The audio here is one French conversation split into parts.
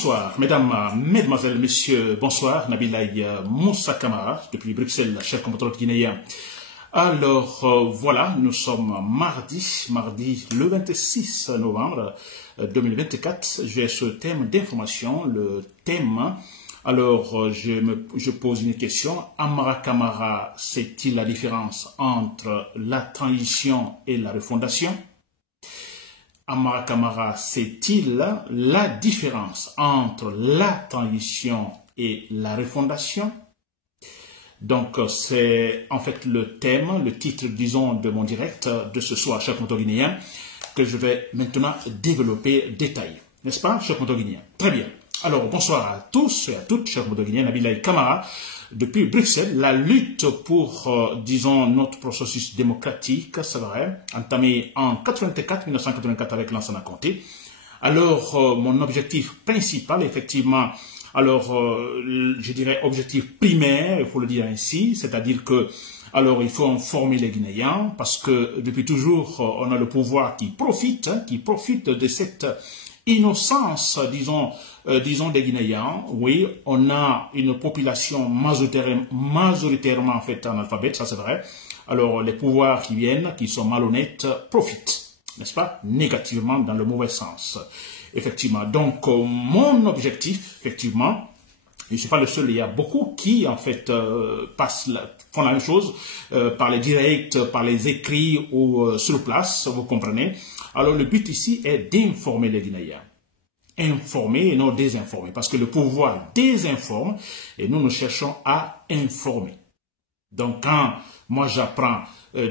Bonsoir, mesdames, mesdemoiselles, messieurs, bonsoir, Nabilaï Moussa Kamara, depuis Bruxelles, cher compatriote guinéen. Alors, voilà, nous sommes mardi le 26 novembre 2024. J'ai ce thème d'information, le thème. Alors, je pose une question. Amara Kamara, c'est-il la différence entre la transition et la refondation? Amara Kamara, c'est-il la différence entre la transition et la refondation? Donc, c'est en fait le thème, le titre, disons, de mon direct de ce soir, chers Guinéens, que je vais maintenant développer, détailler. N'est-ce pas, chers Guinéens? Très bien. Alors, bonsoir à tous et à toutes, chers Guinéens, Nabilaï Kamara, depuis Bruxelles. La lutte pour, disons, notre processus démocratique, c'est vrai, entamé en 1984 avec Lansana Conté. Alors, mon objectif principal, effectivement, alors, je dirais objectif primaire, il faut le dire ainsi, c'est-à-dire que, alors, il faut informer les Guinéens, parce que depuis toujours, on a le pouvoir qui profite de cette innocence, disons des Guinéens. Oui, on a une population majoritairement en fait analphabète, ça c'est vrai. Alors, les pouvoirs qui viennent, qui sont malhonnêtes, profitent, n'est-ce pas, négativement dans le mauvais sens. Effectivement. Donc, mon objectif, effectivement, je ne suis pas le seul, il y a beaucoup qui, en fait, font la même chose, par les directs, par les écrits ou sur place, vous comprenez. Alors, le but ici est d'informer les Guinéens. Informer et non désinformer, parce que le pouvoir désinforme et nous cherchons à informer. Donc, quand moi j'apprends,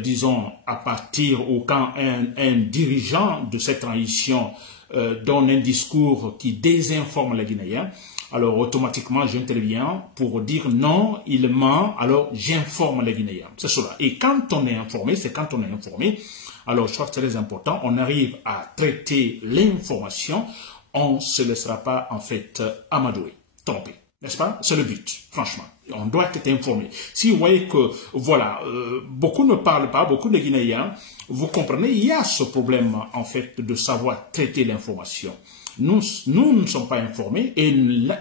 disons, à partir ou quand un dirigeant de cette transition donne un discours qui désinforme les Guinéens, alors automatiquement j'interviens pour dire non, il ment, alors j'informe les Guinéens. C'est cela. Et quand on est informé, c'est quand on est informé, alors je crois que c'est très important, on arrive à traiter l'information, on ne se laissera pas en fait amadouer, tromper. N'est-ce pas? C'est le but, franchement. On doit être informé. Si vous voyez que, voilà, beaucoup ne parlent pas, beaucoup de Guinéens, vous comprenez, il y a ce problème, en fait, de savoir traiter l'information. Nous ne sommes pas informés et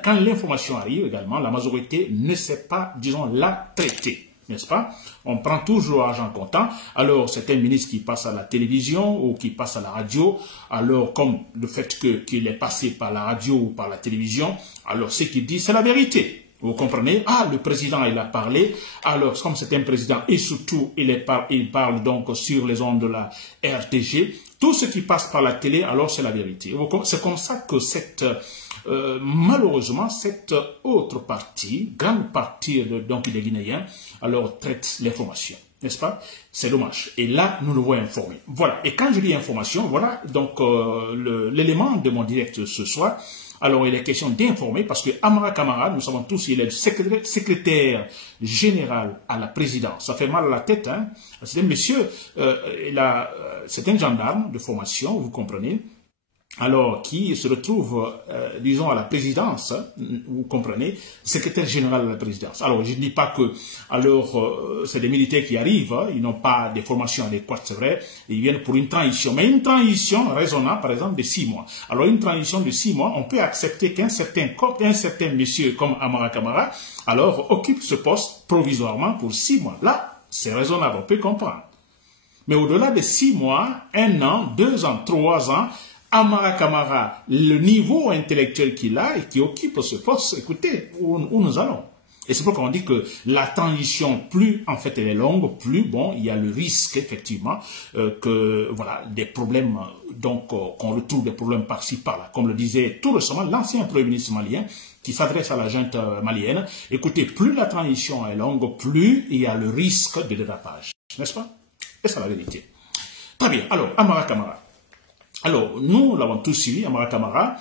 quand l'information arrive également, la majorité ne sait pas, disons, la traiter. N'est-ce pas? On prend toujours argent comptant. Alors, c'est un ministre qui passe à la télévision ou qui passe à la radio. Alors, comme le fait qu'il est passé par la radio ou par la télévision, alors ce qu'il dit, c'est la vérité. Vous comprenez? Ah, le président, il a parlé. Alors, comme c'est un président et surtout, il parle donc sur les ondes de la RTG. Tout ce qui passe par la télé, alors c'est la vérité. C'est comme ça que malheureusement, cette autre partie, grande partie donc des Guinéens, alors traite l'information, n'est-ce pas? C'est dommage. Et là, nous le voyons informer. Voilà. Et quand je dis information, voilà donc l'élément de mon direct ce soir. Alors, il est question d'informer parce que Amara Kamara, nous savons tous, il est le secrétaire général à la présidence. Ça fait mal à la tête, hein? C'est un monsieur, c'est un gendarme de formation, vous comprenez? Alors, qui se retrouve, disons, à la présidence, vous comprenez, secrétaire général de la présidence. Alors, je ne dis pas que, alors, c'est des militaires qui arrivent, ils n'ont pas des formations adéquates, c'est vrai, ils viennent pour une transition, mais une transition raisonnable, par exemple, de 6 mois. Alors, une transition de 6 mois, on peut accepter qu'un certain monsieur comme Amara Kamara, alors, occupe ce poste provisoirement pour 6 mois. Là, c'est raisonnable, on peut comprendre. Mais au-delà de 6 mois, 1 an, 2 ans, 3 ans, Amara Kamara, le niveau intellectuel qu'il a et qui occupe ce poste, écoutez, où nous allons. Et c'est pourquoi on dit que la transition, plus en fait elle est longue, plus bon, il y a le risque effectivement que voilà des problèmes, donc qu'on retrouve des problèmes par-ci par-là. Comme le disait tout récemment l'ancien Premier ministre malien qui s'adresse à la junte malienne, écoutez, plus la transition est longue, plus il y a le risque de dérapage, n'est-ce pas? Et c'est la vérité. Très bien, alors Amara Kamara. Alors, nous l'avons tous suivi, Amara Kamara,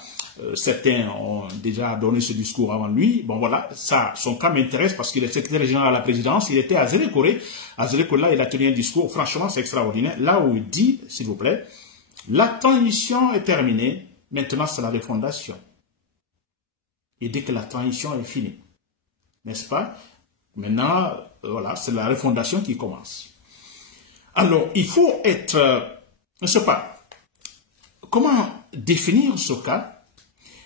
certains ont déjà donné ce discours avant lui. Bon voilà, ça, son cas m'intéresse parce qu'il est secrétaire général à la présidence, il était à Zérékoré. À Zérékoré, là, il a tenu un discours, franchement, c'est extraordinaire. Là où il dit, s'il vous plaît, la transition est terminée, maintenant c'est la refondation. Il dit que la transition est finie, n'est-ce pas? Maintenant, voilà, c'est la refondation qui commence. Alors, il faut être, je ne sais pas, comment définir ce cas?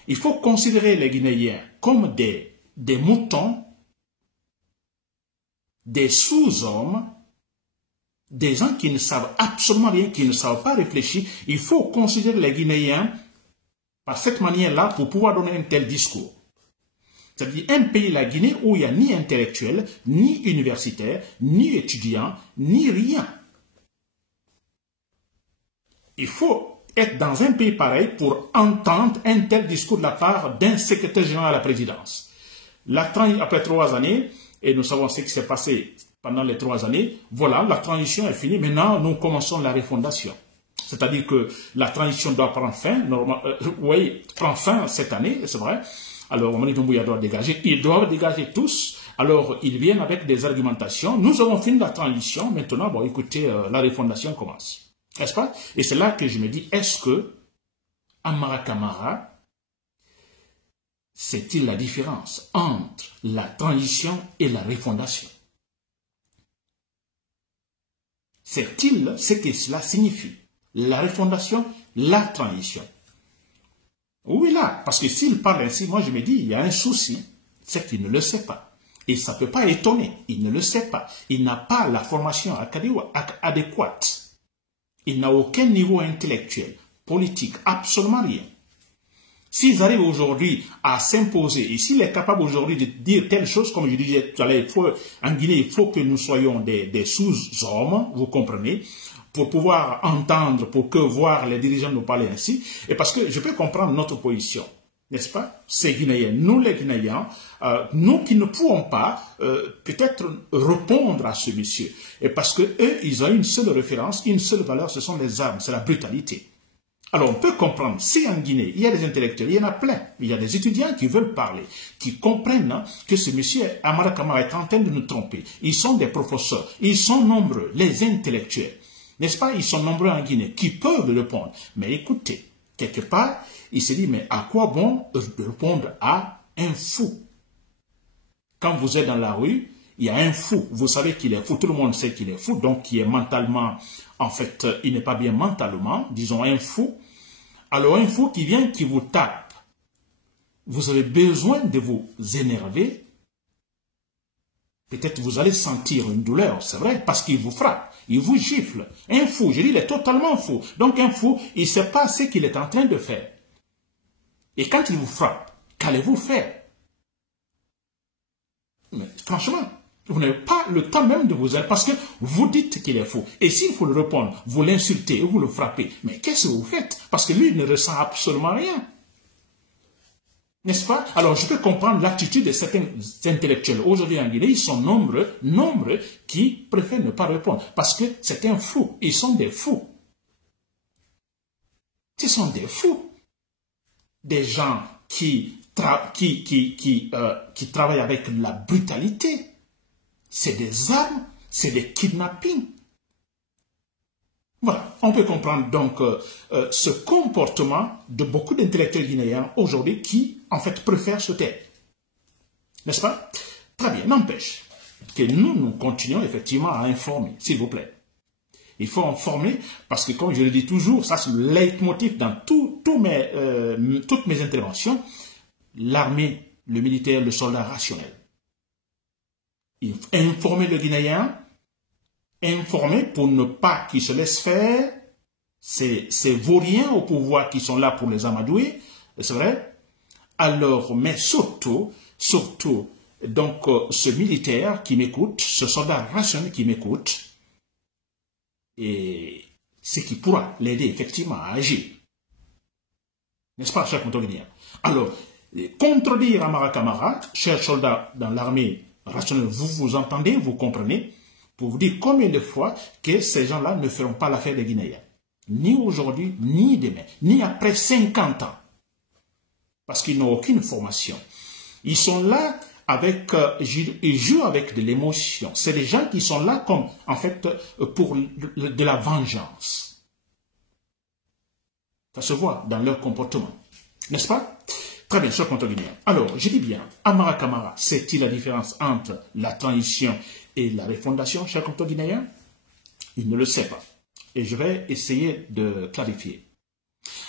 Il faut considérer les Guinéens comme des moutons, des sous-hommes, des gens qui ne savent absolument rien, qui ne savent pas réfléchir. Il faut considérer les Guinéens par cette manière-là pour pouvoir donner un tel discours. C'est-à-dire un pays, la Guinée, où il n'y a ni intellectuel, ni universitaire, ni étudiant, ni rien. Il faut être dans un pays pareil pour entendre un tel discours de la part d'un secrétaire général à la présidence. Après 3 années, et nous savons ce qui s'est passé pendant les 3 années, voilà, la transition est finie. Maintenant, nous commençons la refondation. C'est-à-dire que la transition doit prendre fin, prend fin cette année, c'est vrai. Alors, Mamadi Doumbouya doit dégager, ils doivent dégager tous. Alors, ils viennent avec des argumentations. Nous avons fini la transition, maintenant, bon, écoutez, la refondation commence. N'est-ce pas? Et c'est là que je me dis, est-ce que Amara Camara, c'est-il la différence entre la transition et la refondation? C'est-il ce que cela signifie? La refondation, la transition. Oui, là, parce que s'il parle ainsi, moi je me dis, il y a un souci, c'est qu'il ne le sait pas. Et ça ne peut pas étonner, il ne le sait pas. Il n'a pas la formation adéquate. Il n'a aucun niveau intellectuel, politique, absolument rien. S'ils arrivent aujourd'hui à s'imposer, et s'il est capable aujourd'hui de dire telle chose, comme je disais tout à l'heure, en Guinée, il faut que nous soyons des sous-hommes, vous comprenez, pour pouvoir entendre, pour que voir les dirigeants nous parler ainsi, et parce que je peux comprendre notre position, n'est-ce pas? Ces Guinéens, nous les Guinéens, nous qui ne pouvons pas peut-être répondre à ce monsieur, et parce que eux, ils ont une seule référence, une seule valeur, ce sont les armes, c'est la brutalité. Alors on peut comprendre, si en Guinée, il y a des intellectuels, il y en a plein, il y a des étudiants qui veulent parler, qui comprennent que ce monsieur Amara Camara est en train de nous tromper. Ils sont des professeurs, ils sont nombreux, les intellectuels. N'est-ce pas? Ils sont nombreux en Guinée qui peuvent répondre. Mais écoutez, quelque part, il se dit, mais à quoi bon répondre à un fou? Quand vous êtes dans la rue, il y a un fou. Vous savez qu'il est fou. Tout le monde sait qu'il est fou. Donc, qui est mentalement, en fait, il n'est pas bien mentalement. Disons un fou. Alors, un fou qui vient, qui vous tape. Vous avez besoin de vous énerver. Peut-être vous allez sentir une douleur, c'est vrai, parce qu'il vous frappe. Il vous gifle. Un fou, je dis, il est totalement fou. Donc, un fou, il ne sait pas ce qu'il est en train de faire. Et quand il vous frappe, qu'allez-vous faire? Mais franchement, vous n'avez pas le temps même de vous aider parce que vous dites qu'il est fou. Et s'il faut le répondre, vous l'insultez, vous le frappez. Mais qu'est-ce que vous faites? Parce que lui ne ressent absolument rien. N'est-ce pas? Alors, je peux comprendre l'attitude de certains intellectuels. Aujourd'hui en Guinée, ils sont nombreux qui préfèrent ne pas répondre. Parce que c'est un fou. Ils sont des fous. Ce sont des fous. Des gens qui travaillent avec la brutalité. C'est des armes, c'est des kidnappings. Voilà, on peut comprendre donc ce comportement de beaucoup d'intellectuels guinéens aujourd'hui qui, en fait, préfèrent se taire. N'est-ce pas? Très bien, n'empêche que nous continuons effectivement à informer, s'il vous plaît. Il faut informer parce que, comme je le dis toujours, ça c'est le leitmotiv dans toutes mes interventions, l'armée, le militaire, le soldat rationnel. Informer le Guinéen, informer pour ne pas qu'ils se laissent faire ces vauriens au pouvoir qui sont là pour les amadouer, c'est vrai? Alors, mais surtout, donc, ce militaire qui m'écoute, ce soldat rationnel qui m'écoute, et ce qui pourra l'aider effectivement à agir. N'est-ce pas, cher Guinéen? Alors, contredire Amara Camara, chers soldats dans l'armée rationnelle, vous entendez, vous comprenez, pour vous dire combien de fois que ces gens-là ne feront pas l'affaire des Guinéens. Ni aujourd'hui, ni demain, ni après 50 ans. Parce qu'ils n'ont aucune formation. Ils sont là ils jouent avec de l'émotion. C'est des gens qui sont là comme, en fait, pour de la vengeance. Ça se voit dans leur comportement. N'est-ce pas? Très bien, cher Guinéen. Alors, je dis bien, Amara Camara, c'est-il la différence entre la transition et la refondation, cher Guinéen? Il ne le sait pas. Et je vais essayer de clarifier.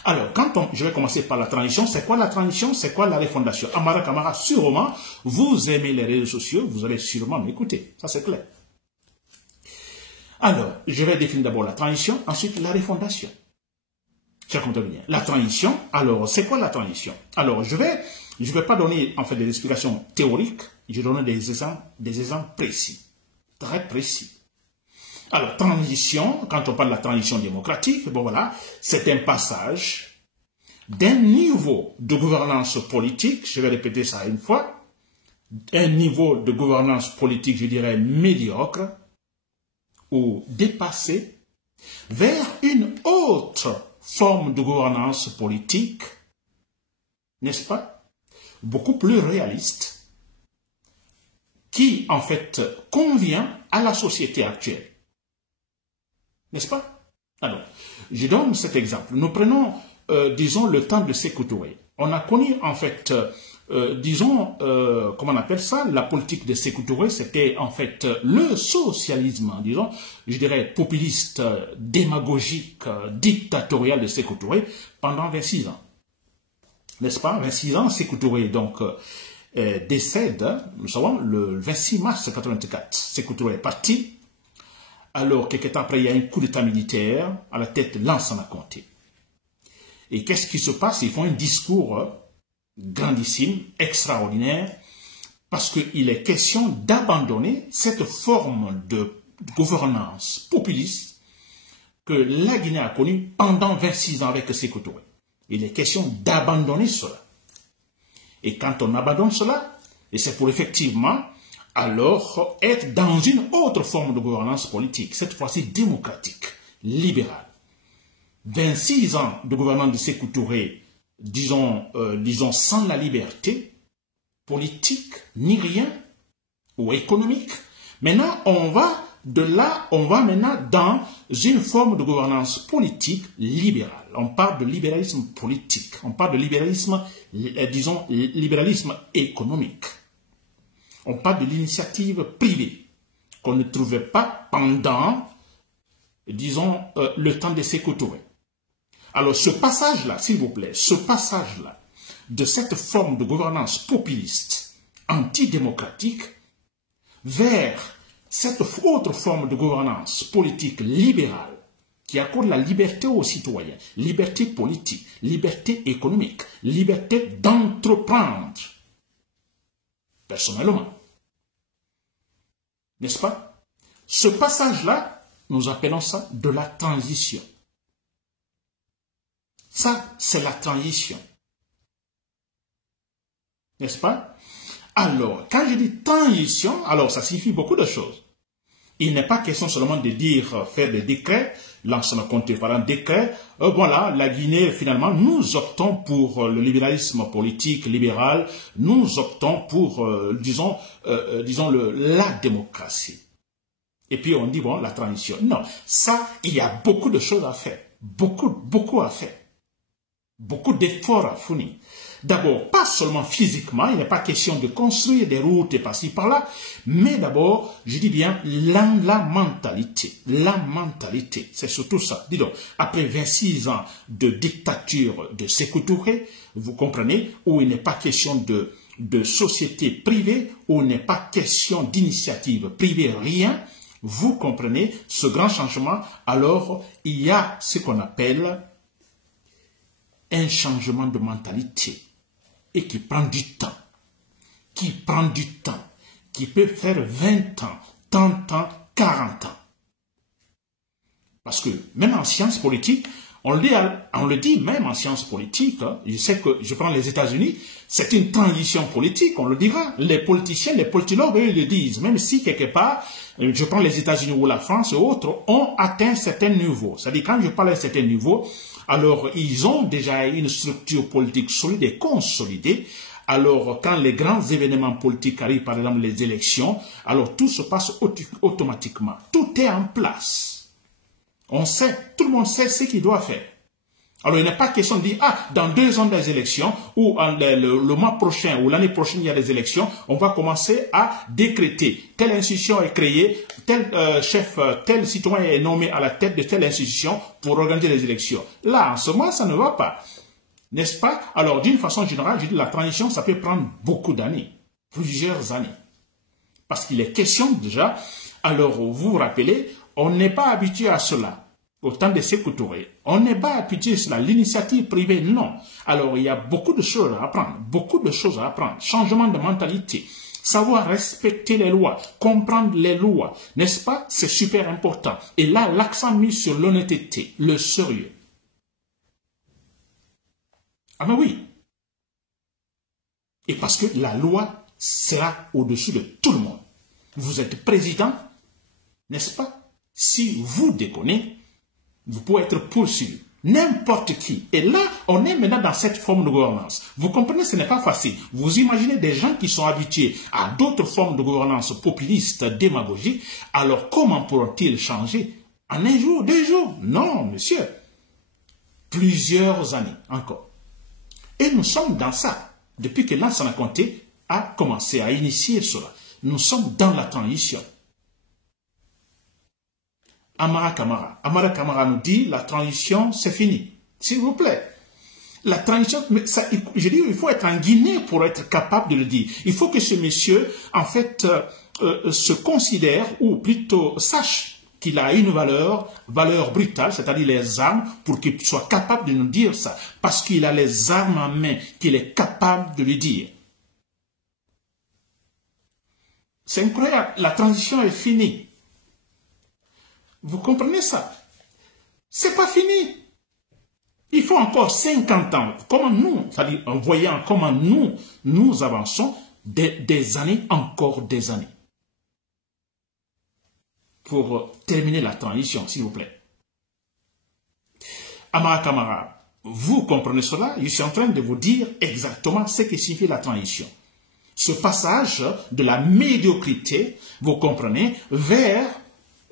Alors, je vais commencer par la transition. C'est quoi la transition? C'est quoi la refondation? Amara Kamara, sûrement, vous aimez les réseaux sociaux, vous allez sûrement m'écouter. Ça, c'est clair. Alors, je vais définir d'abord la transition, ensuite la refondation. Chers compteurs bien. La transition, alors, c'est quoi la transition? Alors, je vais pas donner, en fait, des explications théoriques, je vais donner des exemples précis. Très précis. Alors, transition, quand on parle de la transition démocratique, bon voilà, c'est un passage d'un niveau de gouvernance politique, je vais répéter ça une fois, un niveau de gouvernance politique, je dirais, médiocre ou dépassé, vers une autre forme de gouvernance politique, n'est-ce pas, beaucoup plus réaliste, qui, en fait, convient à la société actuelle. N'est-ce pas? Alors, je donne cet exemple. Nous prenons, disons, le temps de Sékou Touré. On a connu, en fait, disons, comment on appelle ça? La politique de Sékou Touré, c'était, en fait, le socialisme, disons, je dirais, populiste, démagogique, dictatorial de Sékou Touré pendant 26 ans. N'est-ce pas? 26 ans, Sékou Touré, donc, décède, nous savons, le 26 mars 1984. Sékou Touré est parti. Alors, quelques temps après, il y a un coup d'état militaire à la tête de Lansana Conté. Et qu'est-ce qui se passe? Ils font un discours grandissime, extraordinaire, parce qu'il est question d'abandonner cette forme de gouvernance populiste que la Guinée a connue pendant 26 ans avec Sékou Touré. Il est question d'abandonner cela. Et quand on abandonne cela, et c'est pour effectivement alors être dans une autre forme de gouvernance politique, cette fois-ci démocratique, libérale. 26 ans de gouvernance de Sékou Touré, disons sans la liberté politique, ni rien, ou économique. Maintenant, on va maintenant dans une forme de gouvernance politique libérale. On parle de libéralisme politique, on parle de libéralisme, disons, libéralisme économique. On parle de l'initiative privée qu'on ne trouvait pas pendant, disons, le temps de Sékou Touré. Alors, ce passage-là, s'il vous plaît, ce passage-là, de cette forme de gouvernance populiste, antidémocratique, vers cette autre forme de gouvernance politique libérale, qui accorde la liberté aux citoyens, liberté politique, liberté économique, liberté d'entreprendre, personnellement. N'est-ce pas? Ce passage-là, nous appelons ça de la transition. Ça, c'est la transition. N'est-ce pas? Alors, quand je dis transition, alors ça signifie beaucoup de choses. Il n'est pas question seulement de dire, faire des décrets, Lansana Conté par un décret, voilà, la Guinée, finalement, nous optons pour le libéralisme politique libéral, nous optons pour, disons, la démocratie. Et puis on dit, bon, la transition. Non, ça, il y a beaucoup de choses à faire, beaucoup à faire, beaucoup d'efforts à fournir. D'abord, pas seulement physiquement, il n'est pas question de construire des routes et par-ci par-là, mais d'abord, je dis bien, la mentalité. La mentalité, c'est surtout ça. Dis donc, après 26 ans de dictature de Sékou Touré, vous comprenez, où il n'est pas question de société privée, où il n'est pas question d'initiative privée, rien, vous comprenez ce grand changement. Alors, il y a ce qu'on appelle un changement de mentalité. Et qui prend du temps, qui peut faire 20 ans, 30 ans, 40 ans. Parce que même en sciences politiques, on le dit même en sciences politiques, hein, je sais que je prends les États-Unis, c'est une transition politique, on le dira. Les politiciens, les politologues, eux, ils le disent, même si quelque part, je prends les États-Unis ou la France et autres, ont atteint un certain niveau. C'est-à-dire, quand je parle d'un certain niveau, alors ils ont déjà une structure politique solide et consolidée. Alors, quand les grands événements politiques arrivent, par exemple les élections, alors tout se passe automatiquement. Tout est en place. On sait, tout le monde sait ce qu'il doit faire. Alors, il n'est pas question de dire, ah, dans 2 ans des élections, ou le mois prochain, ou l'année prochaine, il y a des élections, on va commencer à décréter telle institution est créée, tel chef, tel citoyen est nommé à la tête de telle institution pour organiser les élections. Là, en ce moment, ça ne va pas. N'est-ce pas? Alors, d'une façon générale, je dis la transition, ça peut prendre beaucoup d'années, plusieurs années. Parce qu'il est question déjà, alors vous vous rappelez, on n'est pas habitué à cela. Au temps de Sékou Touré, on n'est pas habitué à l'initiative privée, non. Alors, il y a beaucoup de choses à apprendre, beaucoup de choses à apprendre. Changement de mentalité, savoir respecter les lois, comprendre les lois, n'est-ce pas? C'est super important. Et là, l'accent mis sur l'honnêteté, le sérieux. Ah ben oui. Et parce que la loi sera au-dessus de tout le monde. Vous êtes président, n'est-ce pas? Si vous déconnez, vous pouvez être poursuivi. N'importe qui. Et là, on est maintenant dans cette forme de gouvernance. Vous comprenez, ce n'est pas facile. Vous imaginez des gens qui sont habitués à d'autres formes de gouvernance populistes, démagogiques. Alors, comment pourront-ils changer en 1 jour, 2 jours? Non, monsieur. Plusieurs années encore. Et nous sommes dans ça. Depuis que Lansana Conté a commencé à initier cela. Nous sommes dans la transition. Amara Kamara nous dit la transition, c'est fini. S'il vous plaît. La transition, mais ça, je dis, il faut être en Guinée pour être capable de le dire. Il faut que ce monsieur, en fait, se considère, ou plutôt sache qu'il a une valeur brutale, c'est-à-dire les armes, pour qu'il soit capable de nous dire ça. Parce qu'il a les armes en main, qu'il est capable de lui dire. C'est incroyable. La transition est finie. Vous comprenez ça? C'est pas fini. Il faut encore 50 ans. Comment nous, c'est-à-dire en voyant comment nous avançons, des années, encore des années. Pour terminer la transition, s'il vous plaît. Amara Kamara, vous comprenez cela? Je suis en train de vous dire exactement ce que signifie la transition. Ce passage de la médiocrité, vous comprenez, vers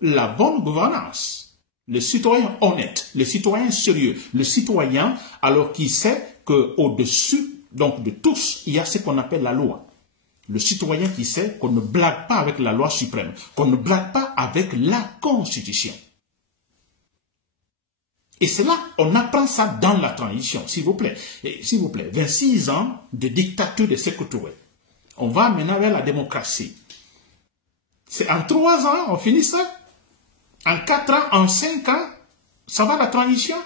la bonne gouvernance, le citoyen honnête, le citoyen sérieux, le citoyen alors qui sait qu'au-dessus donc de tous, il y a ce qu'on appelle la loi. Le citoyen qui sait qu'on ne blague pas avec la loi suprême, qu'on ne blague pas avec la Constitution. Et c'est là, on apprend ça dans la transition, s'il vous plaît. Et s'il vous plaît, 26 ans de dictature de Sékou Touré. On va maintenant vers la démocratie. C'est en 3 ans, on finit ça. En 4 ans, en 5 ans, ça va la transition?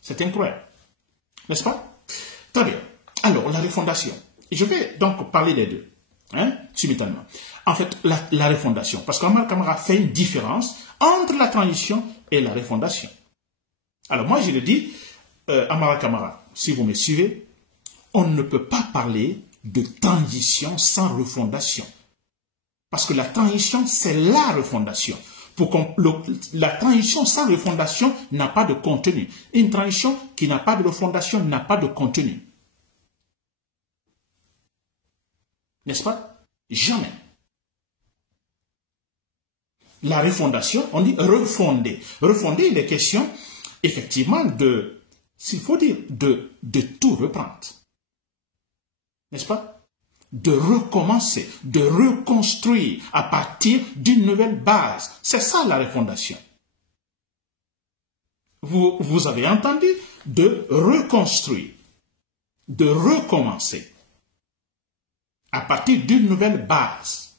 C'est incroyable. N'est-ce pas? Très bien. Alors, la refondation. Je vais donc parler des deux, simultanément. En fait, la refondation. Parce qu'Amara Kamara fait une différence entre la transition et la refondation. Alors, moi, je le dis, Amara Kamara, si vous me suivez, on ne peut pas parler de transition sans refondation. Parce que la transition, c'est la refondation. La transition sans refondation n'a pas de contenu. Une transition qui n'a pas de refondation n'a pas de contenu. N'est-ce pas? Jamais. La refondation, on dit refonder. Refonder, il est question, effectivement, s'il faut dire, de tout reprendre. N'est-ce pas? De recommencer, de reconstruire à partir d'une nouvelle base. C'est ça la refondation. Vous avez entendu? De reconstruire, de recommencer à partir d'une nouvelle base.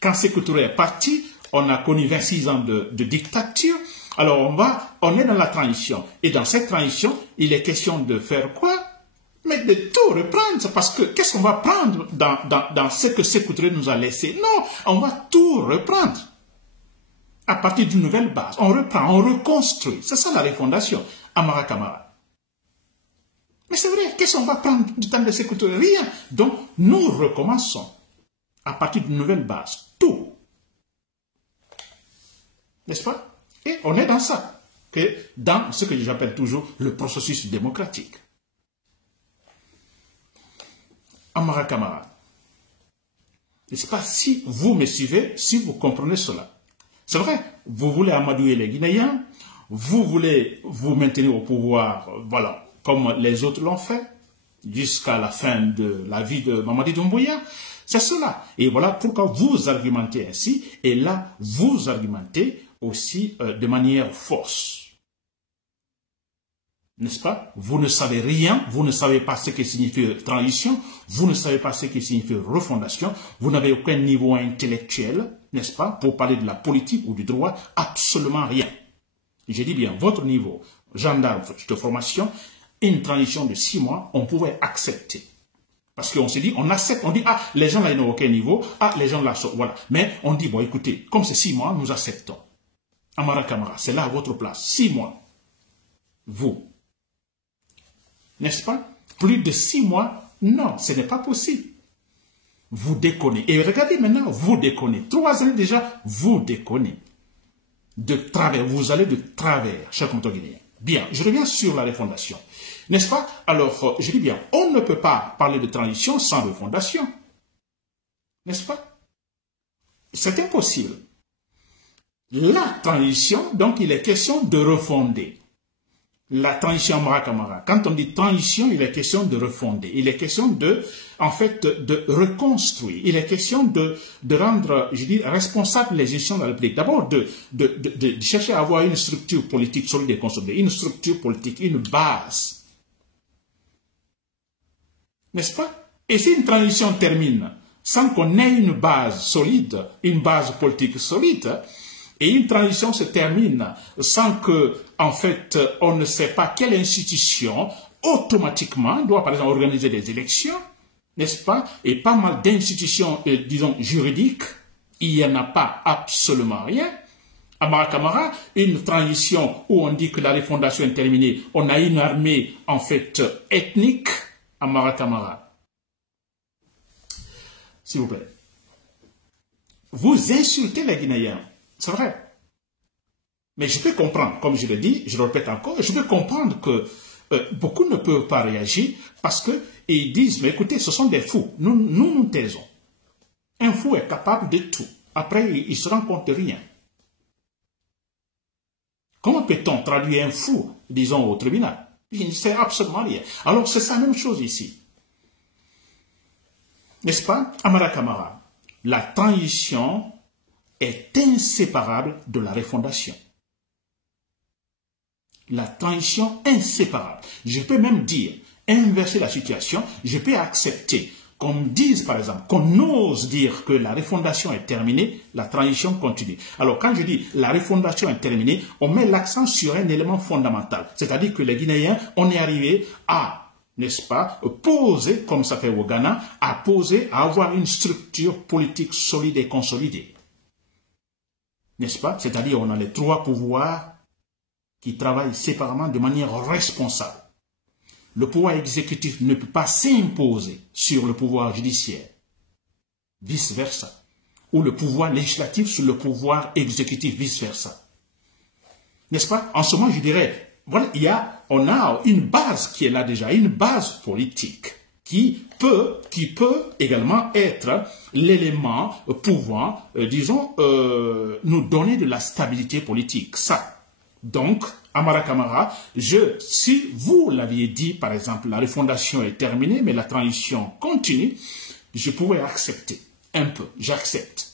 Quand Sékou Touré est parti, on a connu 26 ans de dictature. Alors on est dans la transition. Et dans cette transition, il est question de faire quoi? Mais de tout reprendre, parce que qu'est-ce qu'on va prendre dans ce que Sékou Touré nous a laissé? Non, on va tout reprendre. À partir d'une nouvelle base. On reprend, on reconstruit. C'est ça la refondation. Amara Kamara. Mais c'est vrai, qu'est-ce qu'on va prendre du temps de Sékou Touré? Rien. Donc, nous recommençons. À partir d'une nouvelle base. Tout. N'est-ce pas? Et on est dans ça. Dans ce que j'appelle toujours le processus démocratique. Amara Kamara. N'est-ce pas? Si vous me suivez, si vous comprenez cela. C'est vrai, vous voulez amadouer les Guinéens, vous voulez vous maintenir au pouvoir, voilà, comme les autres l'ont fait, jusqu'à la fin de la vie de Mamadi Doumbouya. C'est cela. Et voilà pourquoi vous argumentez ainsi. Et là, vous argumentez aussi de manière fausse. N'est-ce pas? Vous ne savez rien, vous ne savez pas ce que signifie transition, vous ne savez pas ce que signifie refondation, vous n'avez aucun niveau intellectuel, n'est-ce pas, pour parler de la politique ou du droit, absolument rien. Je dis bien, votre niveau, gendarme de formation, une transition de 6 mois, on pouvait accepter. Parce qu'on s'est dit, on accepte, on dit, ah, les gens là, ils n'ont aucun niveau, ah, les gens là, voilà. Mais on dit, bon, écoutez, comme c'est 6 mois, nous acceptons. Amara Camara, c'est là à votre place, 6 mois. Vous. N'est-ce pas? Plus de 6 mois, non, ce n'est pas possible. Vous déconnez. Et regardez maintenant, vous déconnez. 3 années déjà, vous déconnez. De travers, vous allez de travers, cher compatriote guinéen. Bien, je reviens sur la refondation. N'est-ce pas? Alors, je dis bien, on ne peut pas parler de transition sans refondation. N'est-ce pas? C'est impossible. La transition, donc il est question de refonder. La transition Amara Camara. Quand on dit transition, il est question de refonder. Il est question de, en fait, de reconstruire. Il est question de rendre, je dis, responsable les gestions de la République. D'abord, de chercher à avoir une structure politique solide et consolidée. Une structure politique, une base. N'est-ce pas? Et si une transition termine sans qu'on ait une base solide, une base politique solide, et une transition se termine sans que, en fait, on ne sait pas quelle institution automatiquement doit, par exemple, organiser des élections, n'est-ce pas? Et pas mal d'institutions, disons, juridiques, il n'y en a pas absolument rien. Amara Camara, une transition où on dit que la refondation est terminée, on a une armée, en fait, ethnique, Amara Camara. S'il vous plaît. Vous insultez les Guinéens. C'est vrai. Mais je peux comprendre, comme je le dis, je le répète encore, je peux comprendre que beaucoup ne peuvent pas réagir parce qu'ils disent, mais écoutez, ce sont des fous. Nous taisons. Un fou est capable de tout. Après, il se rend compte de rien. Comment peut-on traduire un fou, disons, au tribunal? Il ne sait absolument rien. Alors, c'est la même chose ici. N'est-ce pas? Amara Camara, la transition est inséparable de la refondation. La transition inséparable. Je peux même dire, inverser la situation, je peux accepter qu'on dise par exemple, qu'on ose dire que la refondation est terminée, la transition continue. Alors quand je dis la refondation est terminée, on met l'accent sur un élément fondamental. C'est-à-dire que les Guinéens, on est arrivé à, n'est-ce pas, poser, comme ça fait au Ghana, à poser, à avoir une structure politique solide et consolidée. N'est-ce pas? C'est-à-dire on a les 3 pouvoirs qui travaillent séparément de manière responsable. Le pouvoir exécutif ne peut pas s'imposer sur le pouvoir judiciaire, vice-versa. Ou le pouvoir législatif sur le pouvoir exécutif, vice-versa. N'est-ce pas? En ce moment, je dirais, voilà, on a une base qui est là déjà, une base politique qui peut également être l'élément pouvant, disons, nous donner de la stabilité politique. Ça. Donc, Amara Camara, si vous l'aviez dit, par exemple, la refondation est terminée, mais la transition continue, je pouvais accepter un peu, j'accepte.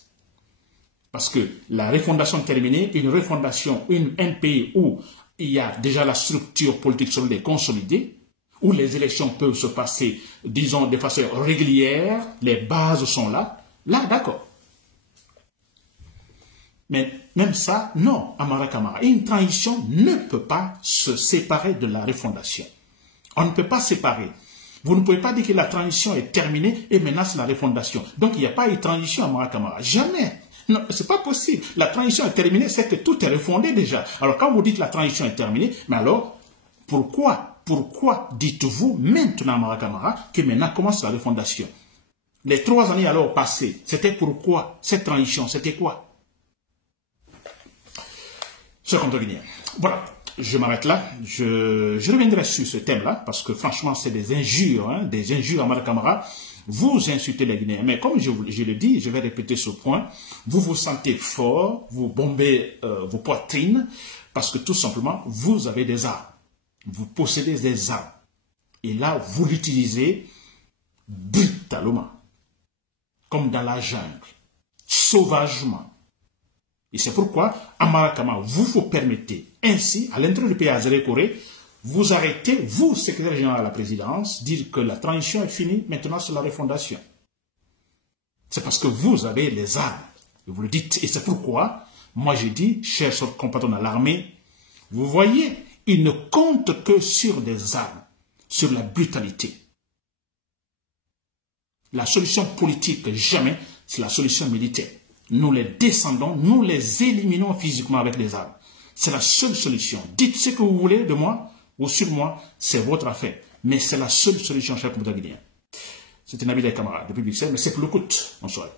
Parce que la refondation terminée, une refondation, un pays où il y a déjà la structure politique solide et consolidée, où les élections peuvent se passer, disons, de façon régulière, les bases sont là, d'accord. Mais même ça, non, Amara Camara. Une transition ne peut pas se séparer de la refondation. On ne peut pas séparer. Vous ne pouvez pas dire que la transition est terminée et maintenant c'est la refondation. Donc il n'y a pas eu de transition, Amara Camara. Jamais. Non, c'est pas possible. La transition est terminée, c'est que tout est refondé déjà. Alors quand vous dites la transition est terminée, mais alors, pourquoi dites-vous maintenant, Amara Camara, que maintenant commence la refondation? Les 3 années alors passées, c'était pourquoi? Cette transition, c'était quoi? Chers compatriotes guinéens, voilà, je m'arrête là. Je reviendrai sur ce thème-là parce que franchement, c'est des injures à Amara Camara. Vous insultez les Guinéens, mais comme je le dis, je vais répéter ce point. Vous vous sentez fort, vous bombez vos poitrines Parce que tout simplement, vous avez des armes. Vous possédez des armes. Et là, vous l'utilisez brutalement. Comme dans la jungle. Sauvagement. Et c'est pourquoi, Amara Kama, vous permettez ainsi, à l'intérieur du pays Azeré-Corée, vous arrêtez, vous, secrétaire général à la présidence, dire que la transition est finie, maintenant c'est la refondation. C'est parce que vous avez les armes. Et vous le dites. Et c'est pourquoi, moi j'ai dit, chers compatriotes à l'armée, vous voyez, ils ne comptent que sur des armes, sur la brutalité. La solution politique, jamais, c'est la solution militaire. Nous les descendons, nous les éliminons physiquement avec les armes. C'est la seule solution. Dites ce que vous voulez de moi ou sur moi, c'est votre affaire. Mais c'est la seule solution, chers compatriotes guinéens. C'était Nabil et camarades depuis Bruxelles, mais c'est pour le coup. Bonsoir.